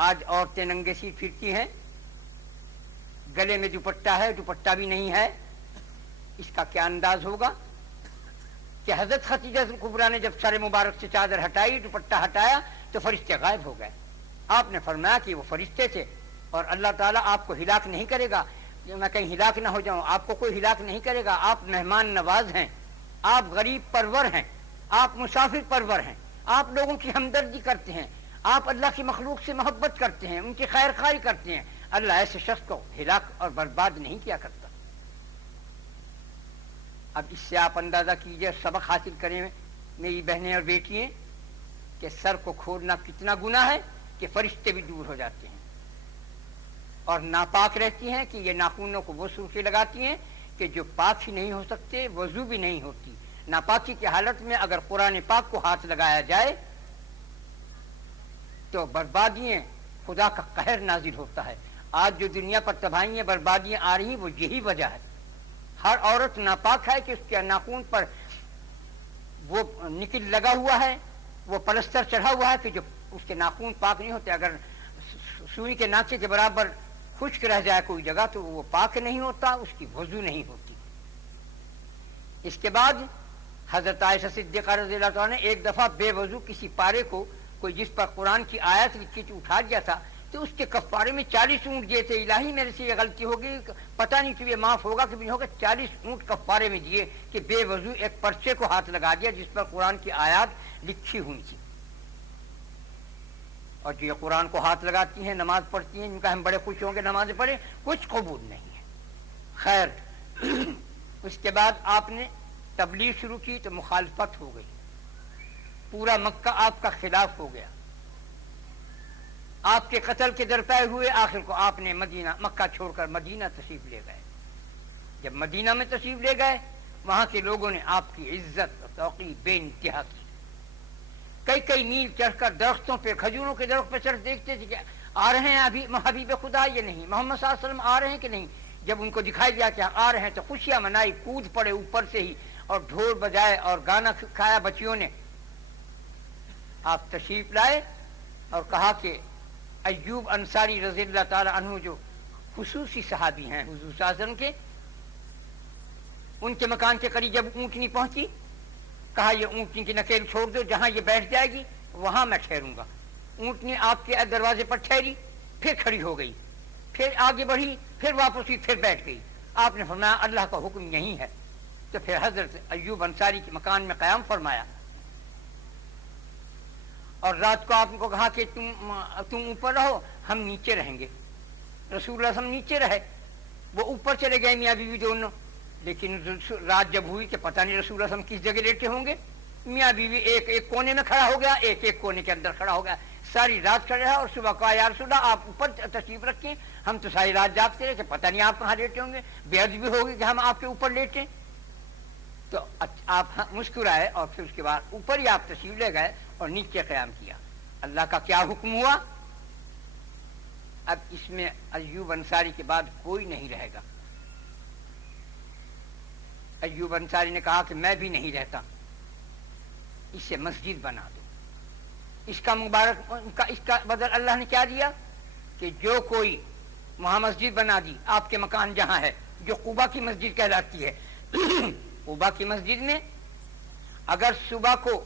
آج عورتیں ننگے سی پھرتی ہیں، گلے میں دوپٹہ ہے، دوپٹہ بھی نہیں ہے، اس کا کیا انداز ہوگا کہ حضرت خدیجہ کبریٰ نے جب سر مبارک سے چادر ہٹائی، دوپٹہ ہٹایا تو فرشتے غائب ہو گئے۔ آپ نے فرمایا کہ وہ فرشتے تھے، اور اللہ تعالیٰ آپ کو ہلاک نہیں کرے گا، میں کہیں ہلاک نہ ہو جاؤں، آپ کو کوئی ہلاک نہیں کرے گا، آپ مہمان نواز ہیں، آپ غریب پرور ہیں، آپ مسافر پرور ہیں، آپ لوگوں کی ہمدردی کرتے ہیں، آپ اللہ کی مخلوق سے محبت کرتے ہیں، ان کی خیر خواہی کرتے ہیں۔ اللہ ایسے شخص کو ہلاک اور برباد نہیں کیا کرتا۔ اب اس سے آپ اندازہ کیجئے، سبق حاصل کریں میری بہنیں اور بیٹیاں، کہ سر کو کھولنا کتنا گناہ ہے کہ فرشتے بھی دور ہو جاتے ہیں، اور ناپاک رہتی ہیں کہ یہ ناخنوں کو وہ سرخی لگاتی ہیں کہ جو پاک ہی نہیں ہو سکتے، وضو بھی نہیں ہوتی۔ ناپاکی کی حالت میں اگر قرآن پاک کو ہاتھ لگایا جائے تو بربادیاں، خدا کا قہر نازل ہوتا ہے۔ آج جو دنیا پر تباہیاں بربادیاں آ رہی ہیں وہ یہی وجہ ہے۔ ہر عورت ناپاک ہے کہ اس کے ناخن پر وہ نکل لگا ہوا ہے، وہ پلستر چڑھا ہوا ہے کہ جو اس کے ناخن پاک نہیں ہوتے۔ اگر سوئی کے ناچے کے برابر خشک رہ جائے کوئی جگہ تو وہ پاک نہیں ہوتا، اس کی وضو نہیں ہوتی۔ اس کے بعد حضرت عائشہ صدیقہ رضی اللہ عنہ نے ایک دفعہ بے وضو کسی پارے کو، کوئی جس پر قرآن کی آیت لکھی تھی، اٹھا دیا تھا، تو اس کے کفارے میں 40 اونٹ دیے تھے۔ الہی میرے سے یہ غلطی ہوگی، پتہ نہیں تو یہ معاف ہوگا کہ نہیں ہوگا۔ 40 اونٹ کفارے میں دیے کہ بے وضو ایک پرچے کو ہاتھ لگا دیا جس پر قرآن کی آیات لکھی ہوئی تھی۔ اور جو یہ قرآن کو ہاتھ لگاتی ہیں، نماز پڑھتی ہیں، ان کا ہم بڑے خوش ہوں گے نمازیں پڑھیں، کچھ قبول نہیں ہے۔ خیر، اس کے بعد آپ نے تبلیغ شروع کی تو مخالفت ہو گئی، پورا مکہ آپ کا خلاف ہو گیا، آپ کے قتل کے درپے ہوئے۔ آخر کو آپ نے مکہ چھوڑ کر مدینہ تشریف لے گئے۔ جب مدینہ میں تشریف لے گئے، وہاں کے لوگوں نے آپ کی عزت اور توقیر بے انتہا کی۔ کئی کئی میل چڑھ کر درختوں پہ، کھجوروں کے درخت پہ چڑھ دیکھتے تھے کہ آ رہے ہیں ابھی حبیب خدا یا نہیں، محمد صلی اللہ علیہ وسلم آ رہے ہیں کہ نہیں۔ جب ان کو دکھائی دیا کہ آ رہے ہیں تو خوشیاں منائی، کود پڑے اوپر سے ہی، اور ڈھول بجائے اور گانا کھایا بچیوں نے۔ آپ تشریف لائے اور کہا کہ ایوب انصاری رضی اللہ تعالی عنہ جو خصوصی صحابی ہیں حضور صلی اللہ علیہ وسلم کے، ان کے مکان کے قریب جب اونٹنی پہنچی، کہا یہ اونٹنی کی نکیل چھوڑ دو، جہاں یہ بیٹھ جائے گی وہاں میں ٹھہروں گا۔ اونٹنی آپ کے دروازے پر ٹھہری، پھر کھڑی ہو گئی، پھر آگے بڑھی، پھر واپس ہوئی، پھر بیٹھ گئی۔ آپ نے فرمایا اللہ کا حکم یہی ہے۔ تو پھر حضرت ایوب انصاری کے مکان میں قیام فرمایا، اور رات کو آپ کو کہا کہ تم اوپر رہو، ہم نیچے رہیں گے۔ رسول اللہ صلی اللہ علیہ وسلم نیچے رہے، وہ اوپر چلے گئے میاں بیوی دونوں۔ لیکن رات جب ہوئی کہ پتہ نہیں رسول اللہ صلی اللہ علیہ وسلم کس جگہ لیٹے ہوں گے، میاں بیوی ایک ایک کونے میں کھڑا ہو گیا، ایک ایک کونے کے اندر کھڑا ہو گیا، ساری رات کھڑے رہا۔ اور صبح کہا یا رسول اللہ آپ اوپر تشریف رکھیں، ہم تو ساری رات جاگتے رہے کہ پتہ نہیں آپ کہاں لیٹے ہوں گے، بے ادبی ہوگی کہ ہم آپ کے اوپر لیٹیں۔ تو آپ مسکرائے اور پھر اس کے بعد اوپر ہی آپ تشریف لے گئے اور نیچے قیام کیا۔ اللہ کا کیا حکم ہوا؟ اب اس میں ایوب انصاری کے بعد کوئی نہیں رہے گا۔ ایوب انصاری نے کہا کہ میں بھی نہیں رہتا، اسے مسجد بنا دو۔ اس کا بدل اللہ نے کیا دیا کہ جو کوئی وہاں مسجد بنا دی، آپ کے مکان جہاں ہے جو قباء کی مسجد کہلاتی ہے، قباء کی مسجد میں اگر صبح کو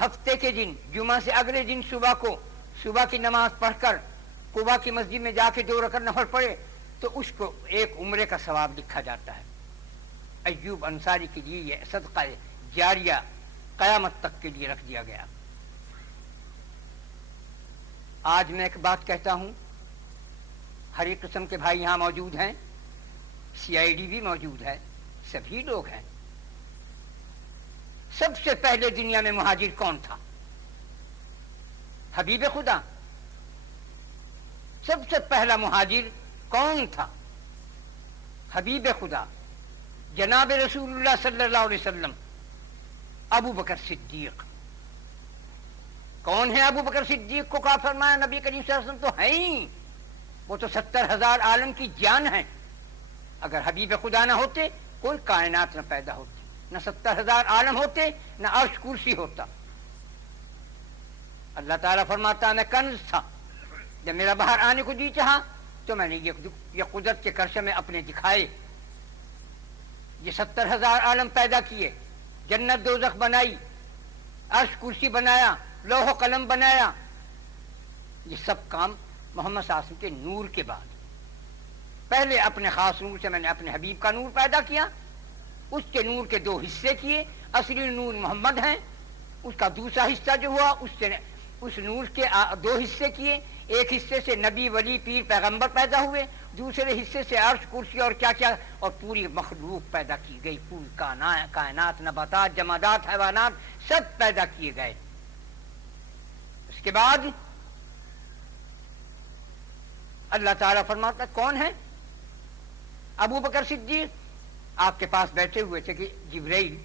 ہفتے کے دن جمعہ سے اگلے دن صبح کو صبح کی نماز پڑھ کر قباء کی مسجد میں جا کے 2 رکعت نفل پڑھے تو اس کو ایک عمرے کا ثواب لکھا جاتا ہے۔ ایوب انصاری کے لیے یہ صدقہ جاریہ قیامت تک کے لیے رکھ دیا گیا۔ آج میں ایک بات کہتا ہوں، ہر ایک قسم کے بھائی یہاں موجود ہیں، CID بھی موجود ہے، سبھی لوگ ہیں۔ سب سے پہلے دنیا میں مہاجر کون تھا؟ حبیب خدا۔ سب سے پہلا مہاجر کون تھا؟ حبیب خدا، جناب رسول اللہ صلی اللہ علیہ وسلم، ابو بکر صدیق۔ کون ہے ابو بکر صدیق کو کہا فرمایا نبی کریم صلی اللہ علیہ وسلم تو ہیں ہی، وہ تو 70,000 عالم کی جان ہیں۔ اگر حبیب خدا نہ ہوتے کوئی کائنات نہ پیدا ہوتی، نہ 70,000 عالم ہوتے، نہ عرش کرسی ہوتا۔ اللہ تعالیٰ فرماتا میں کنز تھا، جب میرا باہر آنے کو جی چاہا تو میں نے یہ قدرت کے کرشمے اپنے دکھائے، یہ 70,000 عالم پیدا کیے، جنت دوزخ بنائی، عرش کرسی بنایا، لوح و قلم بنایا، یہ سب کام محمد صلی اللہ علیہ وسلم کے نور کے بعد۔ پہلے اپنے خاص نور سے میں نے اپنے حبیب کا نور پیدا کیا، اس کے نور کے 2 حصے کیے، اصلی نور محمد ہیں، اس کا دوسرا حصہ جو ہوا اس نور کے 2 حصے کیے، ایک حصے سے نبی ولی پیر پیغمبر پیدا ہوئے، دوسرے حصے سے عرش کرسی اور کیا کیا اور پوری مخلوق پیدا کی گئی، پوری کائنات، نباتات، جمادات، حیوانات سب پیدا کیے گئے۔ اس کے بعد اللہ تعالیٰ فرماتا کون ہے؟ ابو بکر صدیق آپ کے پاس بیٹھے ہوئے تھے کہ جبرائیل،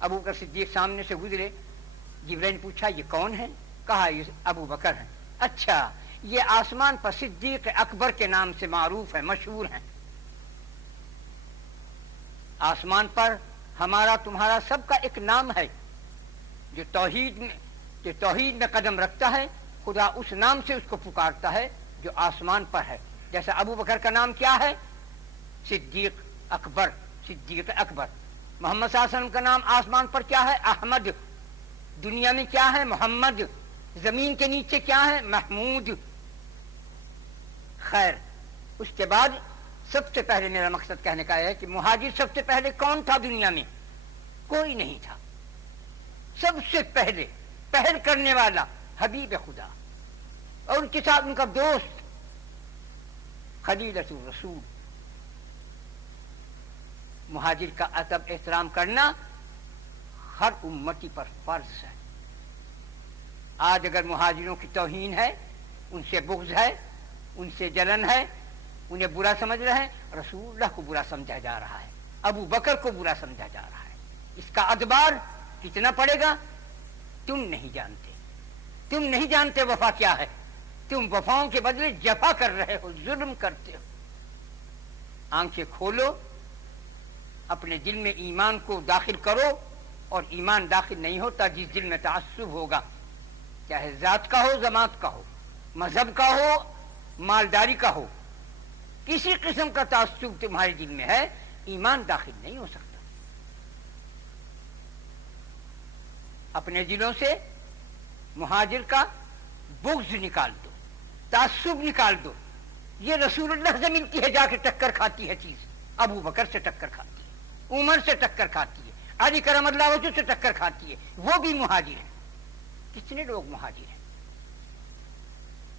ابو بکر صدیق سامنے سے گزرے، جبرائیل نے پوچھا یہ کون ہے؟ کہا یہ ابو بکر ہیں۔ اچھا، یہ آسمان پر صدیق اکبر کے نام سے معروف ہے، مشہور ہیں۔ آسمان پر ہمارا تمہارا سب کا ایک نام ہے، جو توحید میں قدم رکھتا ہے خدا اس نام سے اس کو پکارتا ہے جو آسمان پر ہے۔ جیسا ابو بکر کا نام کیا ہے؟ صدیق اکبر، صدیق اکبر۔ محمد صلی اللہ علیہ وسلم کا نام آسمان پر کیا ہے؟ احمد۔ دنیا میں کیا ہے؟ محمد۔ زمین کے نیچے کیا ہے؟ محمود۔ خیر، اس کے بعد سب سے پہلے میرا مقصد کہنے کا ہے کہ مہاجر سب سے پہلے کون تھا دنیا میں؟ کوئی نہیں تھا۔ سب سے پہلے پہل کرنے والا حبیب خدا، اور ان کے ساتھ ان کا دوست خلیلۃ الرسول۔ مہاجر کا ادب احترام کرنا ہر امتی پر فرض ہے۔ آج اگر مہاجروں کی توہین ہے، ان سے بغض ہے، ان سے جلن ہے، انہیں برا سمجھ رہے ہیں، رسول اللہ کو برا سمجھا جا رہا ہے، ابو بکر کو برا سمجھا جا رہا ہے۔ اس کا ادبار کتنا پڑے گا تم نہیں جانتے۔ تم نہیں جانتے وفا کیا ہے، تم وفاؤں کے بدلے جفا کر رہے ہو، ظلم کرتے ہو۔ آنکھیں کھولو، اپنے دل میں ایمان کو داخل کرو، اور ایمان داخل نہیں ہوتا جس دل میں تعصب ہوگا، چاہے ذات کا ہو، جماعت کا ہو، مذہب کا ہو، مالداری کا ہو، کسی قسم کا تعصب تمہارے دل میں ہے، ایمان داخل نہیں ہو سکتا۔ اپنے دلوں سے مہاجر کا بغض نکال دو، تعصب نکال دو۔ یہ رسول اللہ سے ملتی ہے، جا کے ٹکر کھاتی ہے چیز، ابو بکر سے ٹکر کھاتی ہے، عمر سے ٹکر کھاتی ہے، علی کرم اللہ وجہ سے ٹکر کھاتی ہے، وہ بھی مہاجر ہیں۔ کتنے لوگ مہاجر ہیں؟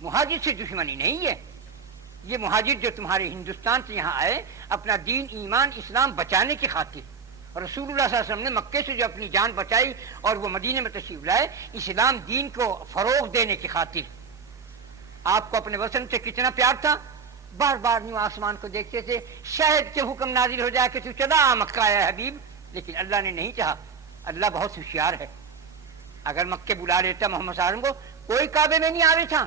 مہاجر سے دشمنی نہیں ہے، یہ مہاجر جو تمہارے ہندوستان سے یہاں آئے اپنا دین، ایمان، اسلام بچانے کی خاطر، رسول اللہ صلی اللہ علیہ وسلم نے مکے سے جو اپنی جان بچائی اور وہ مدینے میں تشریف لائے اسلام دین کو فروغ دینے کی خاطر۔ آپ کو اپنے وطن سے کتنا پیار تھا، بار بار یوں آسمان کو دیکھتے تھے، شاید کہ حکم نازل ہو جائے کہ تو چلا آ مکہ ہے حبیب، لیکن اللہ نے نہیں چاہا۔ اللہ بہت ہوشیار ہے، اگر مکے بلا لیتا محمد صلی اللہ علیہ وسلم کو، کوئی کعبے میں نہیں آ رہے تھا،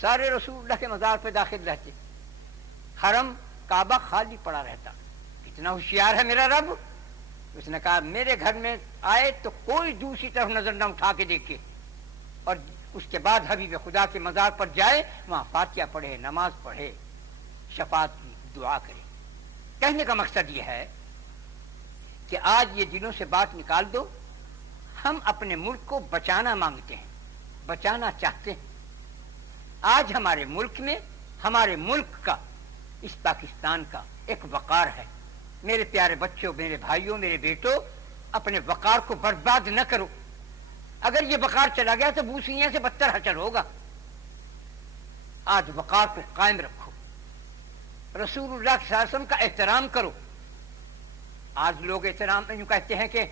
سارے رسول اللہ کے مزار پہ داخل رہتے، حرم کعبہ خالی پڑا رہتا۔ اتنا ہوشیار ہے میرا رب، اس نے کہا میرے گھر میں آئے تو کوئی دوسری طرف نظر نہ اٹھا کے دیکھے، اور اس کے بعد حبیب خدا کے مزار پر جائے، وہاں فاتحہ پڑھے، نماز پڑھے، شفاعت کی دعا کرے۔ کہنے کا مقصد یہ ہے کہ آج یہ دلوں سے بات نکال دو، ہم اپنے ملک کو بچانا مانگتے ہیں، بچانا چاہتے ہیں۔ آج ہمارے ملک میں، ہمارے ملک کا، اس پاکستان کا ایک وقار ہے۔ میرے پیارے بچوں، میرے بھائیوں، میرے بیٹوں، اپنے وقار کو برباد نہ کرو۔ اگر یہ وقار چلا گیا تو بوسیاں سے بدتر حشر ہوگا۔ آج وقار کو قائم رکھو، رسول اللہ صلی اللہ علیہ وسلم کا احترام کرو۔ آج لوگ احترام میں یوں کہتے ہیں کہ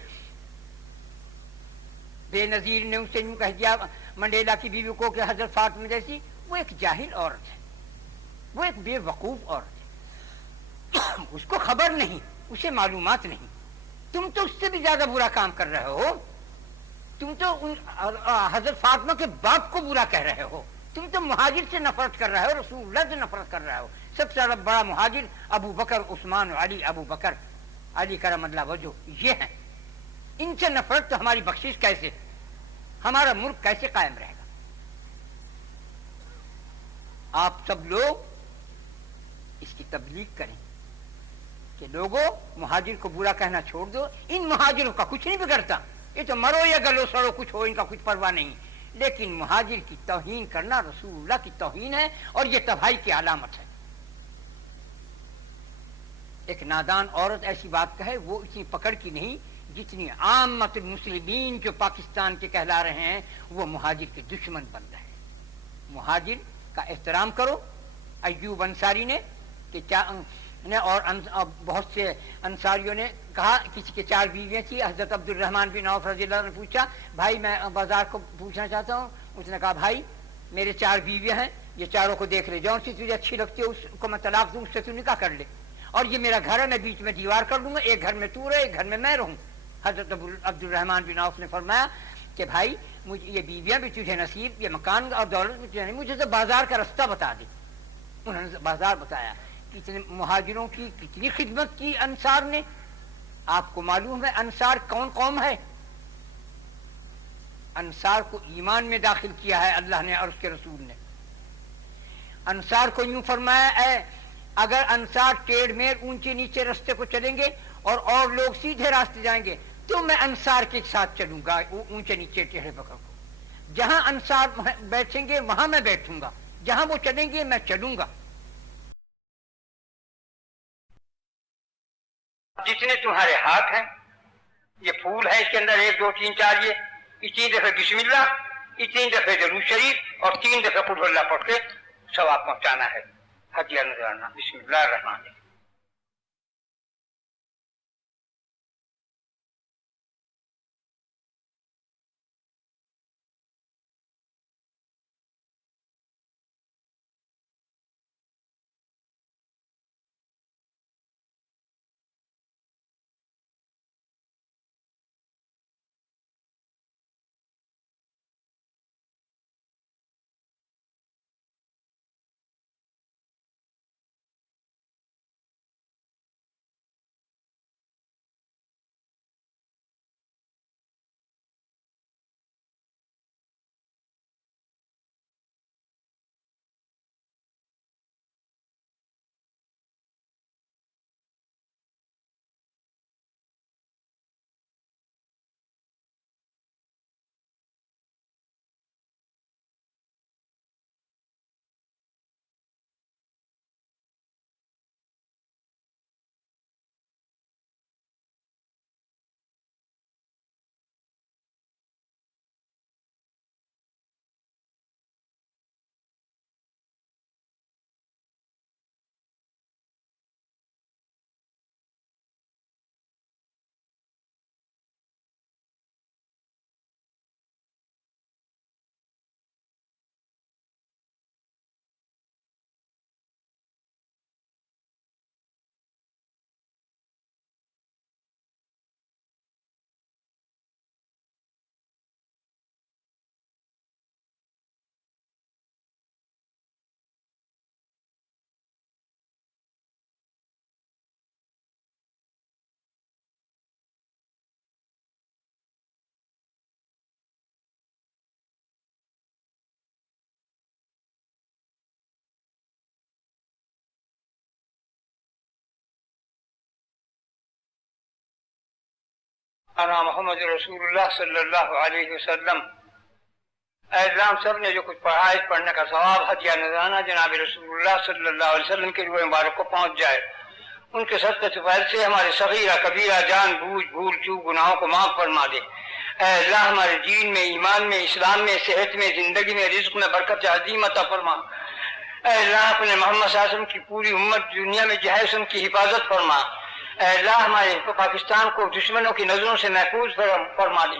بے نظیر نے اسے یوں کہہ دیا منڈیلا کی بیوی کو کہ حضرت فاطمہ جیسی، وہ ایک جاہل عورت ہے، وہ ایک بے وقوف عورت ہے، اس کو خبر نہیں، اسے معلومات نہیں۔ تم تو اس سے بھی زیادہ برا کام کر رہے ہو، تم تو حضرت فاطمہ کے باپ کو برا کہہ رہے ہو، تم تو مہاجر سے نفرت کر رہے ہو، رسول اللہ سے نفرت کر رہے ہو۔ سب سے زیادہ بڑا مہاجر ابو بکر، عثمان، علی، ابو بکر، علی کرم اللہ وجہ، یہ ہیں۔ ان سے نفرت تو ہماری بخشش کیسے، ہمارا ملک کیسے قائم رہے گا؟ آپ سب لوگ اس کی تبلیغ کریں کہ لوگوں مہاجر کو برا کہنا چھوڑ دو، ان مہاجروں کا کچھ نہیں بگڑتا، یہ تو مرو یا گلو سڑو کچھ ہو، ان کا کچھ پرواہ نہیں، لیکن مہاجر کی توہین کرنا رسول اللہ کی توہین ہے اور یہ تباہی کی علامت ہے۔ ایک نادان عورت ایسی بات کہے وہ اتنی پکڑ کی نہیں جتنی عامت المسلمین جو پاکستان کے کہلا رہے ہیں وہ مہاجر کے دشمن بن رہے ہیں۔ مہاجر کا احترام کرو۔ ایوب انصاری نے کہ اور بہت سے انصاریوں نے کہا، کسی کے 4 بیویاں تھیں، حضرت عبد الرحمن بن عوف رضی اللہ عنہ نے پوچھا بھائی میں بازار کو پوچھنا چاہتا ہوں، اس نے کہا بھائی میرے 4 بیویاں ہیں، یہ چاروں کو دیکھ لے، جون سی تجھے اچھی لگتی ہے اس کو میں طلاق دوں، اس سے تو نکاح کر لے، اور یہ میرا گھر ہے، میں بیچ میں دیوار کر دوں گا، ایک گھر میں تو رہے ایک گھر میں میں رہوں۔ حضرت عبد الرحمن بن عوف نے فرمایا کہ بھائی مجھے یہ بیویاں بھی تجھے نصیب، یہ مکان اور دولت بھی تجھے نہیں، مجھے تو بازار کا رستہ بتا دے۔ انہوں نے بازار بتایا۔ کتنے مہاجروں کی کتنی خدمت کی انصار نے۔ آپ کو معلوم ہے انصار کون قوم ہے؟ انصار کو ایمان میں داخل کیا ہے اللہ نے اور اس کے رسول نے۔ انصار کو یوں فرمایا اے اگر انصار ٹیڑھ میڑ اونچے نیچے رستے کو چلیں گے اور لوگ سیدھے راستے جائیں گے تو میں انصار کے ساتھ چلوں گا اونچے نیچے ٹیڑھے پکڑ کو، جہاں انصار بیٹھیں گے وہاں میں بیٹھوں گا، جہاں وہ چلیں گے میں چلوں گا۔ جتنے تمہارے ہاتھ ہیں یہ پھول ہے، اس کے اندر 1 2 3 4 یہ اتنی دفعہ بسم اللہ، اتنی دفعہ درود شریف اور 3 دفعہ قل ہو اللہ پڑھ کے ثواب پہنچانا ہے، ہدیہ نذرانہ۔ بسم اللہ الرحمن الرحیم۔ انا محمد رسول اللہ صلی اللہ علیہ وسلم۔ اے اللہ ہم سب نے جو کچھ پڑھا ہے پڑھنے کا ثواب ہدیہ نذرانہ جناب رسول اللہ صلی اللہ علیہ وسلم کے روح مبارک کو پہنچ جائے، ان کے صدقے فضل سے ہمارے صغیرہ کبیرہ جان بوجھ بھول چوک گناہوں کو معاف فرما دے۔ اے اللہ ہمارے دین میں، ایمان میں، اسلام میں، صحت میں، زندگی میں، رزق میں برکت عظیم عطا فرما۔ اے اللہ اپنے محمد صلی اللہ علیہ وسلم کی پوری امت دنیا میں جو ہے ان کی حفاظت فرما۔ اے اللہ ہمارے پاکستان کو دشمنوں کی نظروں سے محفوظ فرما دے۔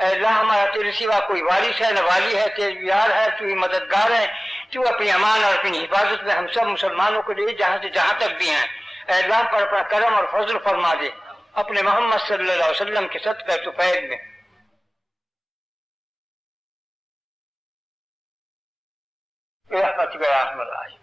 اے اللہ ہمارا تیرے سوا کوئی وارث ہے نہ والی ہے، تیرے یار ہے، تو ہی مددگار ہے، تو اپنی امان اور اپنی حفاظت میں ہم سب مسلمانوں کو لے جہاں سے جہاں تک بھی ہیں۔ اے اللہ پر اپنا کرم اور فضل فرما دے اپنے محمد صلی اللہ علیہ وسلم کے صدقہ طفیل میں۔ رحمتک یا ارحم الراحمین۔